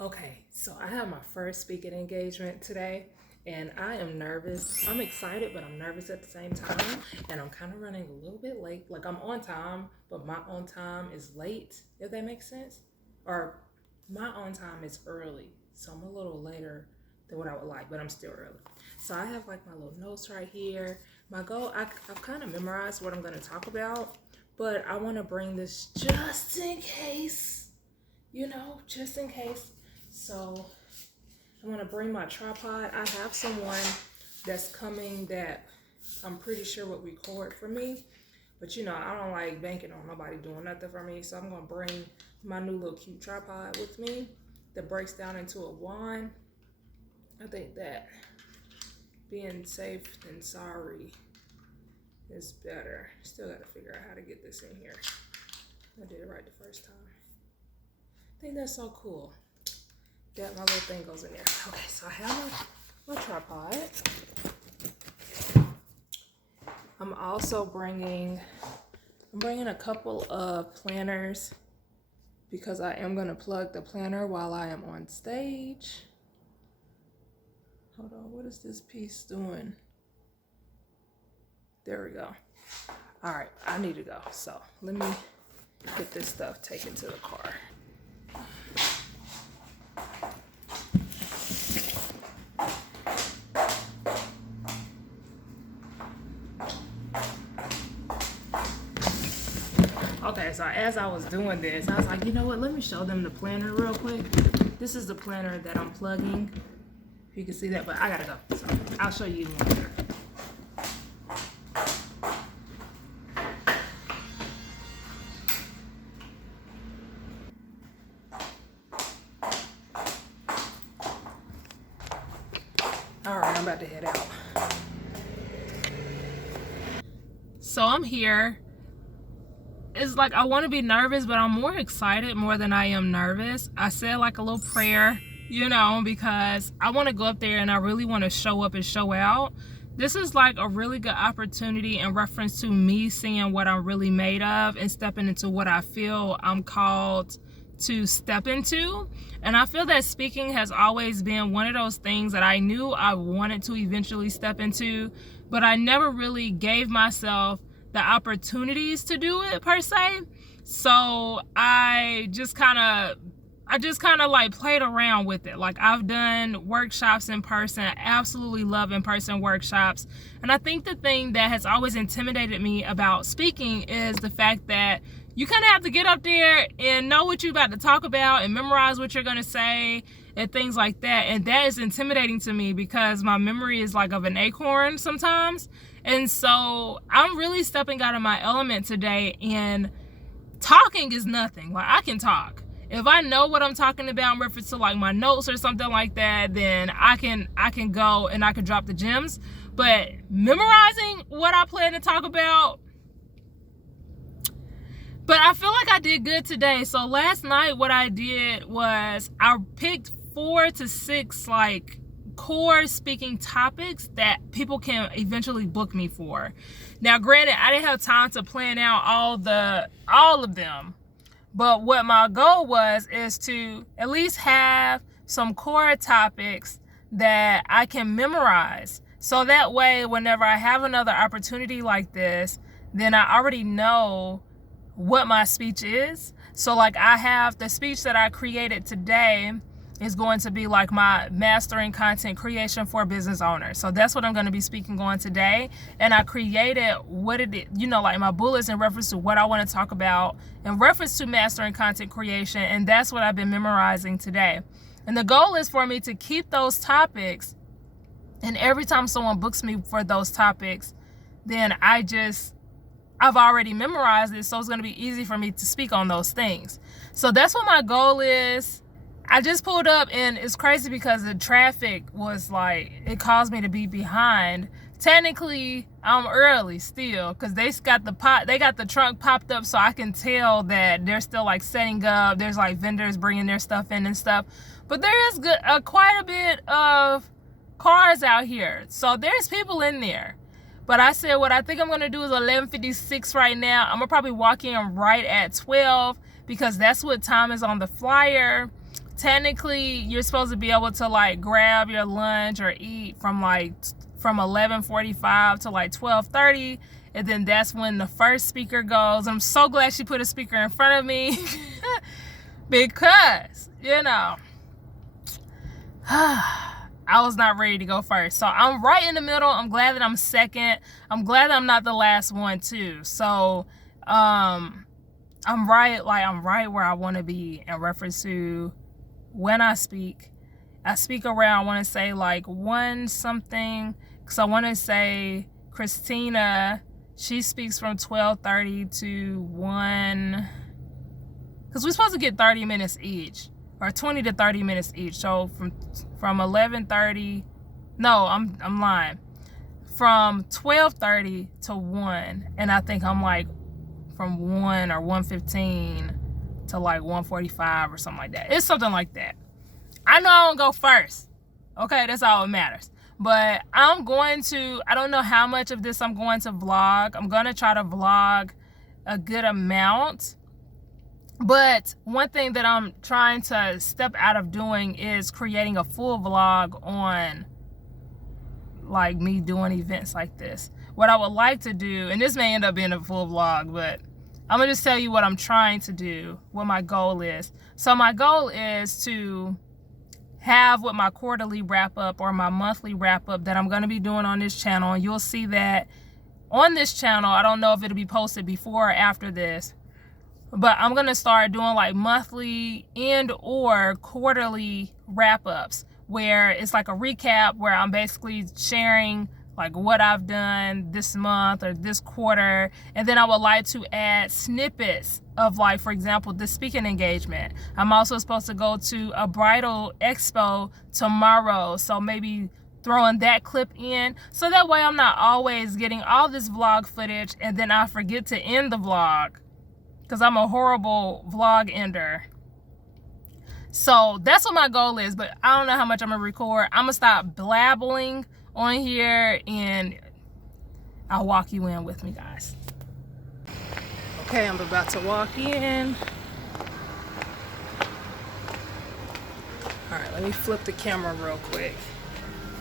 Okay, so I have my first speaking engagement today, and I am nervous. I'm excited, but I'm nervous at the same time, and I'm kind of running a little bit late. Like, I'm on time, but my on time is late, if that makes sense. Or my on time is early, so I'm a little later than what I would like, but I'm still early. So I have like my little notes right here. My goal, I've kind of memorized what I'm going to talk about, but I want to bring this just in case, just in case. So I'm going to bring my tripod. I have someone that's coming that I'm pretty sure would record for me. But I don't like banking on nobody doing nothing for me. So I'm going to bring my new little cute tripod with me that breaks down into a wand. I think that being safe than sorry is better. Still got to figure out how to get this in here. I did it right the first time. I think that's so cool that my little thing goes in there. Okay, so I have my tripod. I'm also bringing a couple of planners because I am going to plug the planner while I am on stage. Hold on, what is this piece doing? There we go. All right, I need to go. So let me get this stuff taken to the car. Okay, so as I was doing this, I was like, you know what? Let me show them the planner real quick. This is the planner that I'm plugging. If you can see that, but I gotta go. So I'll show you later. All right, I'm about to head out. So I'm here. It's like I want to be nervous, but I'm more excited more than I am nervous. I said like a little prayer, because I want to go up there and I really want to show up and show out. This is like a really good opportunity in reference to me seeing what I'm really made of and stepping into what I feel I'm called to step into. And I feel that speaking has always been one of those things that I knew I wanted to eventually step into, but I never really gave myself the opportunities to do it per se. So I just kind of like played around with it. Like I've done workshops in person. I absolutely love in-person workshops. And I think the thing that has always intimidated me about speaking is the fact that you kind of have to get up there and know what you're about to talk about and memorize what you're going to say and things like that. And that is intimidating to me because my memory is like of an acorn sometimes. And so I'm really stepping out of my element today, and talking is nothing. Like I can talk. If I know what I'm talking about in reference to like my notes or something like that, then I can go and I can drop the gems. But memorizing what I plan to talk about, but I feel like I did good today. So last night what I did was I picked 4 to 6 like core speaking topics that people can eventually book me for. Now, granted, I didn't have time to plan out all of them, but what my goal is to at least have some core topics that I can memorize. So that way, whenever I have another opportunity like this, then I already know what my speech is. So like I have the speech that I created today is going to be like my mastering content creation for business owners. So that's what I'm going to be speaking on today. And I created what it is, like my bullets in reference to what I want to talk about in reference to mastering content creation. And that's what I've been memorizing today. And the goal is for me to keep those topics. And every time someone books me for those topics, then I've already memorized it. So it's going to be easy for me to speak on those things. So that's what my goal is. I just pulled up and it's crazy because the traffic was like, it caused me to be behind. Technically, I'm early still because they got the trunk popped up so I can tell that they're still like setting up. There's like vendors bringing their stuff in and stuff. But there is quite a bit of cars out here. So there's people in there. But I said what I think I'm going to do is 11:56 right now. I'm going to probably walk in right at 12 because that's what time is on the flyer. technically you're supposed to be able to like grab your lunch or eat from 11:45 to like 12:30, and then that's when the first speaker goes. I'm so glad she put a speaker in front of me because, you know, I was not ready to go first. So I'm right in the middle. I'm glad that I'm second. I'm glad that I'm not the last one too. So I'm right where I want to be in reference to when I speak. I speak around, I want to say like 1 something, because I want to say Christina, she speaks from 12:30 to 1, because we're supposed to get 30 minutes each, or 20 to 30 minutes each. So from 11:30, no, I'm lying. From 12:30 to 1, and I think I'm like from 1 or 1:15 to like 1:45 or something like that. It's something like that. I know I don't go first. Okay, that's all that matters. But I don't know how much of this I'm going to vlog. I'm going to try to vlog a good amount. But one thing that I'm trying to step out of doing is creating a full vlog on like me doing events like this. What I would like to do, and this may end up being a full vlog, but I'm going to just tell you what I'm trying to do, what my goal is. So my goal is to have with my quarterly wrap up or my monthly wrap up that I'm going to be doing on this channel. And you'll see that on this channel. I don't know if it'll be posted before or after this, but I'm going to start doing like monthly and or quarterly wrap ups where it's like a recap where I'm basically sharing like what I've done this month or this quarter. And then I would like to add snippets of, like, for example, the speaking engagement. I'm also supposed to go to a bridal expo tomorrow. So maybe throwing that clip in. So that way I'm not always getting all this vlog footage and then I forget to end the vlog, because I'm a horrible vlog ender. So that's what my goal is, but I don't know how much I'm gonna record. I'm gonna stop blabbling on here and I'll walk you in with me, guys. Okay, I'm about to walk in. All right, let me flip the camera real quick.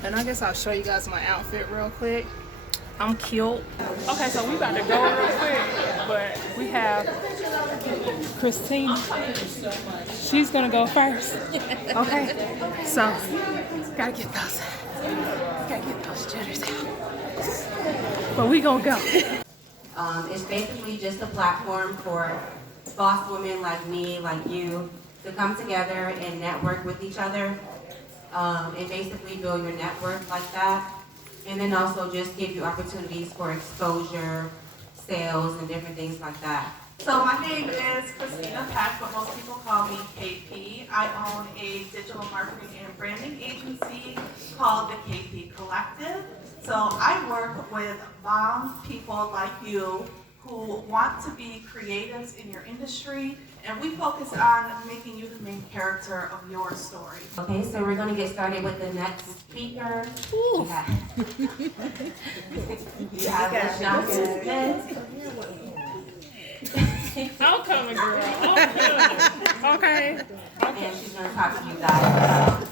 And I guess I'll show you guys my outfit real quick. I'm cute. Okay, so we about to go real quick, but we have Christina. She's gonna go first. Okay, so gotta get those jitters out. But we gonna go. It's basically just a platform for boss women like me, like you, to come together and network with each other, and basically build your network like that. And then also just give you opportunities for exposure, sales, and different things like that. So my name is Christina Pack, but most people call me KP. I own a digital marketing and branding agency called the KP Collective. So I work with mom people like you who want to be creatives in your industry, and we focus on making you the main character of your story. Okay, so we're going to get started with the next speaker. Ooh. We have Lashawnda and I. I'm coming, girl. I'm coming. Okay. And she's going to talk to you guys about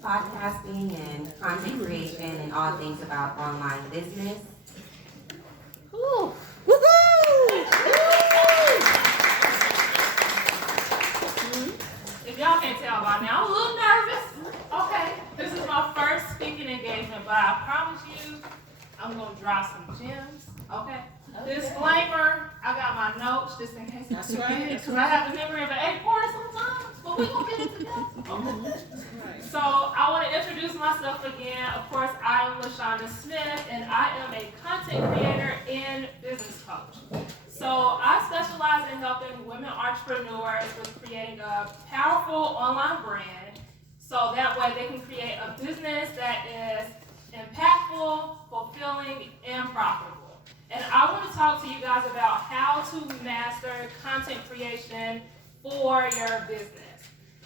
podcasting and content creation and all things about online business. Ooh. If y'all can't tell by now, I'm a little nervous. Okay, this is my first speaking engagement, but I promise you, I'm gonna drop some gems. Okay. Disclaimer: I got my notes just in case. That's right. Because I have the memory of an acorn sometimes, but we gonna get it together. Okay. So I want to introduce myself again. Of course, I am Lashawnda Smith, and I am a content creator and business coach. So I specialize in helping women entrepreneurs with creating a powerful online brand, so that way they can create a business that is impactful, fulfilling, and profitable. And I want to talk to you guys about how to master content creation for your business.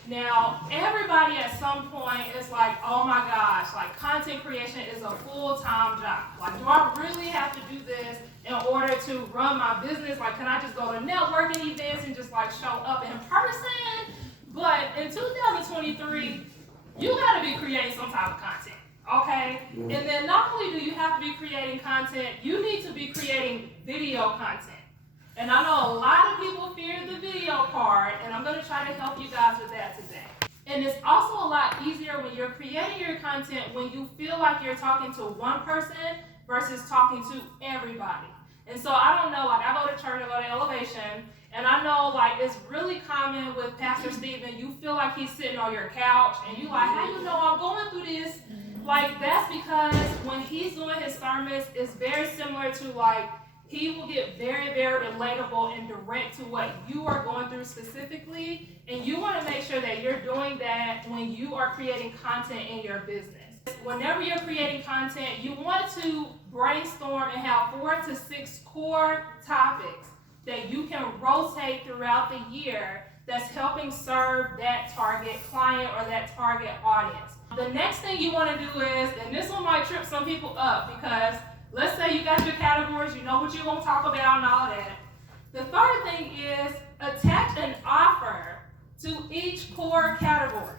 Now, everybody at some point is like, oh my gosh, like content creation is a full-time job. Like, do I really have to do this in order to run my business? Like, can I just go to networking events and just like show up in person? But in 2023, you got to be creating some type of content, okay? And then not only do you have to be creating content, you need to be creating video content. And I know a lot of people fear the video part, and I'm going to try to help you guys with that today. And it's also a lot easier when you're creating your content when you feel like you're talking to one person versus talking to everybody. And so I don't know, like I go to church, I go to Elevation, and I know like it's really common with Pastor Stephen, you feel like he's sitting on your couch, and you like, how you know I'm going through this? Like that's because when he's doing his sermons, it's very similar to like, he will get very, very relatable and direct to what you are going through specifically, and you want to make sure that you're doing that when you are creating content in your business. Whenever you're creating content, you want to brainstorm and have 4 to 6 core topics that you can rotate throughout the year that's helping serve that target client or that target audience. The next thing you want to do is, and this one might trip some people up because let's say you got your categories, you know what you're going to talk about and all that. The third thing is attach an offer to each core category.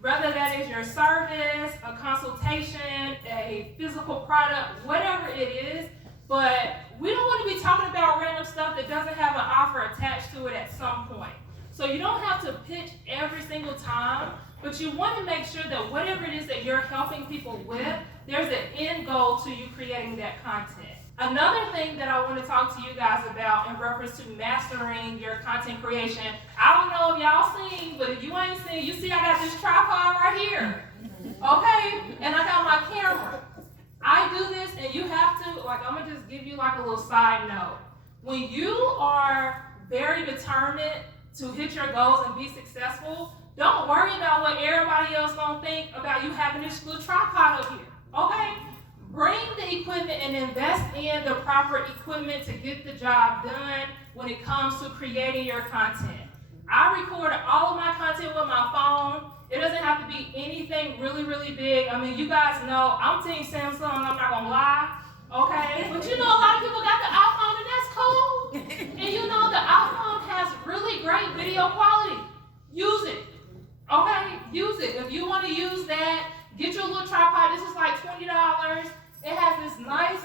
Whether that is your service, a consultation, a physical product, whatever it is, but we don't want to be talking about random stuff that doesn't have an offer attached to it at some point. So you don't have to pitch every single time, but you want to make sure that whatever it is that you're helping people with, there's an end goal to you creating that content. Another thing that I want to talk to you guys about in reference to mastering your content creation, I don't know if y'all seen, but if you ain't seen, you see I got this tripod right here, okay? And I got my camera. I do this, and you have to, like, I'm going to just give you like a little side note. When you are very determined to hit your goals and be successful, don't worry about what everybody else gonna think about you having this little tripod up here, okay? Bring the equipment and invest in the proper equipment to get the job done when it comes to creating your content. I record all of my content with my phone. It doesn't have to be anything really, really big. I mean, you guys know I'm Team Samsung, I'm not gonna lie, okay? But you know a lot of people got the iPhone and that's cool. And you know the iPhone has really great video quality. Use it. Okay, use it. If you want to use that, get your little tripod. This is like $20. It has this nice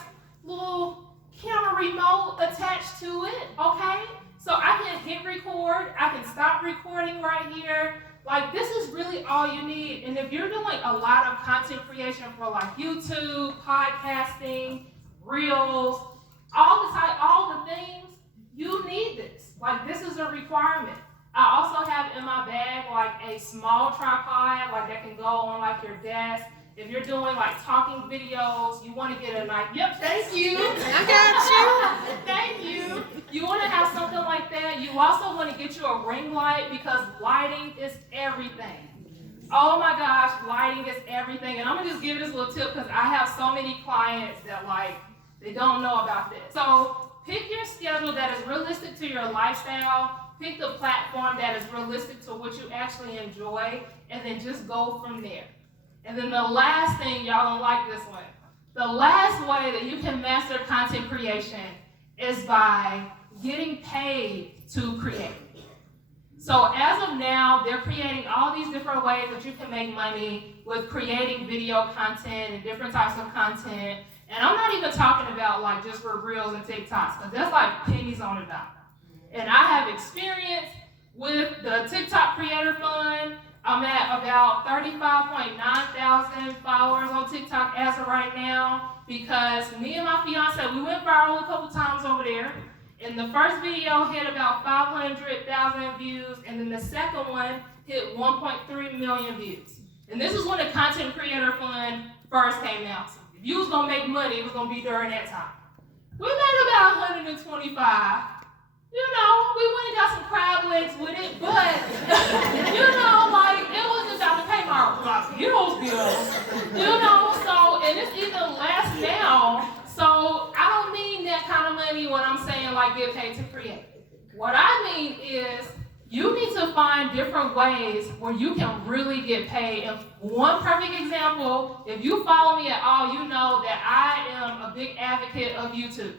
little camera remote attached to it, okay? So I can hit record. I can stop recording right here. Like, this is really all you need. And if you're doing a lot of content creation for like YouTube, podcasting, reels, all the things, you need this. Like, this is a requirement. I also have in my bag like a small tripod, like that can go on like your desk. If you're doing like talking videos, you want to get a nice, yep, thank you. I got you. Thank you. You want to have something like that. You also want to get you a ring light because lighting is everything. Oh my gosh, lighting is everything. And I'm going to just give this little tip because I have so many clients that like, they don't know about this. So pick your schedule that is realistic to your lifestyle. Pick the platform that is realistic to what you actually enjoy, and then just go from there. And then the last thing, y'all don't like this one. The last way that you can master content creation is by getting paid to create. So as of now, they're creating all these different ways that you can make money with creating video content and different types of content. And I'm not even talking about like just for Reels and TikToks, because that's like pennies on a dollar. And I have experience with the TikTok Creator Fund. I'm at about 35.9 thousand followers on TikTok as of right now because me and my fiance, we went viral a couple times over there. And the first video hit about 500,000 views, and then the second one hit 1.3 million views. And this is when the Content Creator Fund first came out. So if you was gonna make money, it was gonna be during that time. We made about 125. You know, we went and got some crab legs with it, but, you know, like, it wasn't about to pay my bills, you know, so, and it's even less now, so I don't mean that kind of money when I'm saying, like, get paid to create. What I mean is, you need to find different ways where you can really get paid. And one perfect example, if you follow me at all, you know that I am a big advocate of YouTube.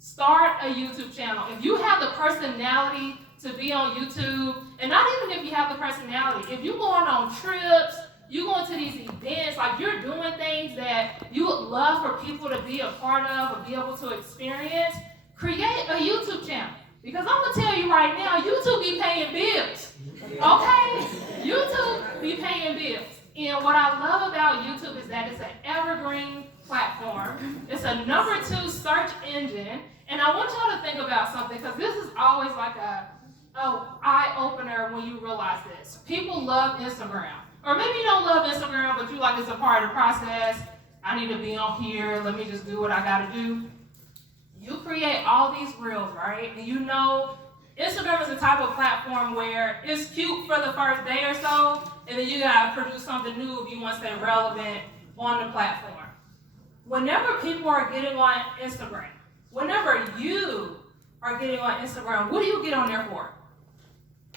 Start a YouTube channel. If you have the personality to be on YouTube, and not even if you have the personality. If you're going on trips, you going to these events, like you're doing things that you would love for people to be a part of or be able to experience, create a YouTube channel. Because I'm going to tell you right now, YouTube be paying bills. Okay? YouTube be paying bills. And what I love about YouTube is that it's an evergreen platform. It's a #2 search engine. And I want y'all to think about something, because this is always like a eye-opener when you realize this. People love Instagram. Or maybe you don't love Instagram, but you like it's a part of the process. I need to be on here. Let me just do what I got to do. You create all these reels, right? And you know Instagram is the type of platform where it's cute for the first day or so, and then you got to produce something new if you want to stay relevant on the platform. Whenever people are getting on Instagram, whenever you are getting on Instagram, what do you get on there for?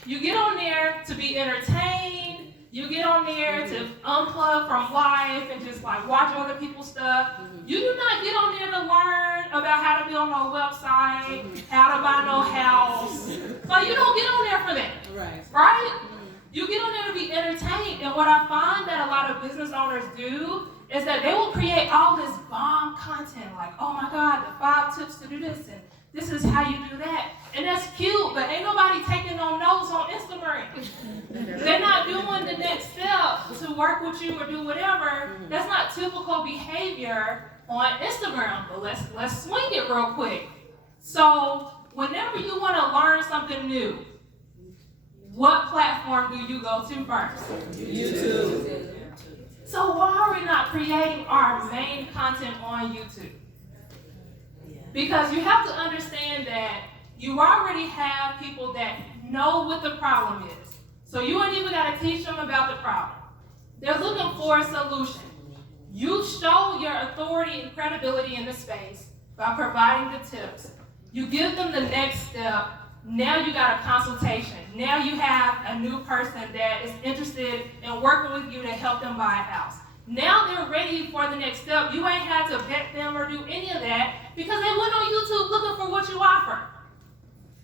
You get on there to be entertained. You get on there to unplug from life and just like watch other people's stuff. You do not get on there to learn about how to build no website, how to buy no house. Like, you don't get on there for that, right? You get on there to be entertained. And what I find that a lot of business owners do is that they will create all this bomb content, like, oh my God, the 5 tips to do this, and this is how you do that. And that's cute, but ain't nobody taking no notes on Instagram. They're not doing the next step to work with you or do whatever. That's not typical behavior on Instagram. But let's swing it real quick. So whenever you want to learn something new, what platform do you go to first? YouTube. So why are we not creating our main content on YouTube? Because you have to understand that you already have people that know what the problem is. So you ain't even got to teach them about the problem. They're looking for a solution. You show your authority and credibility in the space by providing the tips. You give them the next step. Now you got a consultation. Now you have a new person that is interested in working with you to help them buy a house. Now they're ready for the next step. You ain't had to vet them or do any of that because they went on YouTube looking for what you offer,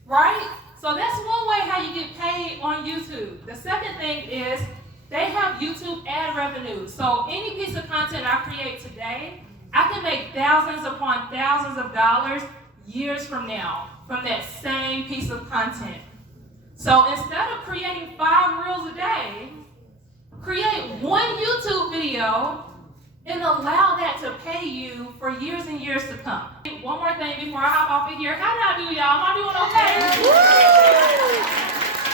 right? So that's one way how you get paid on YouTube. The second thing is they have YouTube ad revenue. So any piece of content I create today, I can make thousands upon thousands of dollars years from now from that same piece of content. So instead of creating 5 reels a day, create one YouTube video and allow that to pay you for years and years to come. One more thing before I hop off of here. How did I do, y'all? Am I doing okay?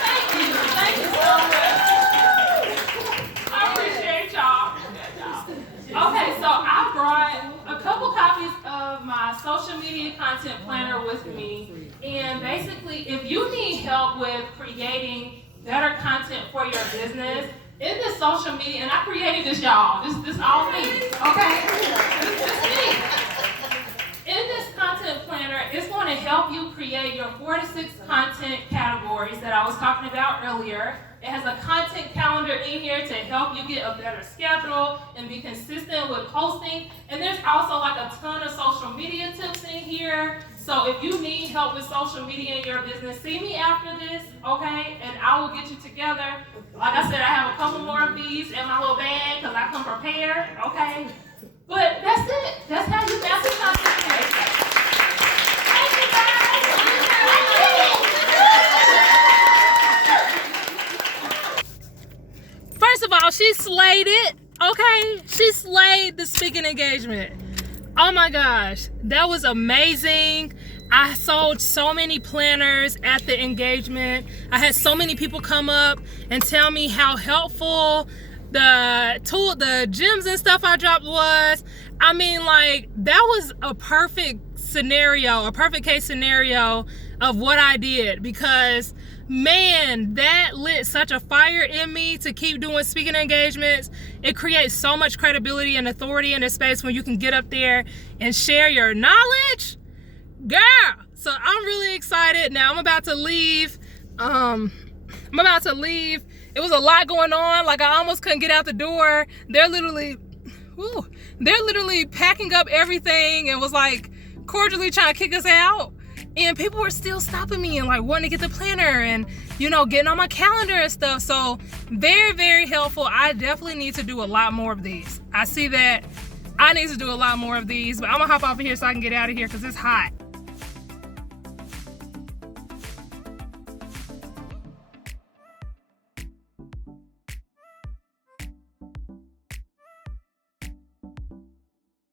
Thank you so much. I appreciate y'all. Okay, so I brought a couple copies of my social media content planner with me. And basically, if you need help with creating better content for your business, in this social media, and I created this, y'all. This all me, okay? This me. In this content planner, it's going to help you create your 4 to 6 content categories that I was talking about earlier. It has a content calendar in here to help you get a better schedule and be consistent with posting. And there's also like a ton of social media tips in here. So if you need help with social media in your business, see me after this, okay? And I will get you together. Like I said, I have a couple more of these in my little bag because I come prepared, okay? But that's it. That's how you master content. Thank you, guys. First of all, she slayed it, okay? She slayed the speaking engagement. Oh my gosh, that was amazing. I sold so many planners at the engagement. I had so many people come up and tell me how helpful the gems and stuff I dropped was. I mean, like, that was a perfect scenario, a perfect case scenario of what I did, because man, that lit such a fire in me to keep doing speaking engagements. It creates so much credibility and authority in the space when you can get up there and share your knowledge. Girl, so I'm really excited. Now I'm about to leave. It was a lot going on. Like, I almost couldn't get out the door. They're literally packing up everything and was like cordially trying to kick us out. And people were still stopping me and like wanting to get the planner and, you know, getting on my calendar and stuff. So very, very helpful. I definitely need to do a lot more of these. I see that I need to do a lot more of these, but I'm gonna hop off of here so I can get out of here because it's hot.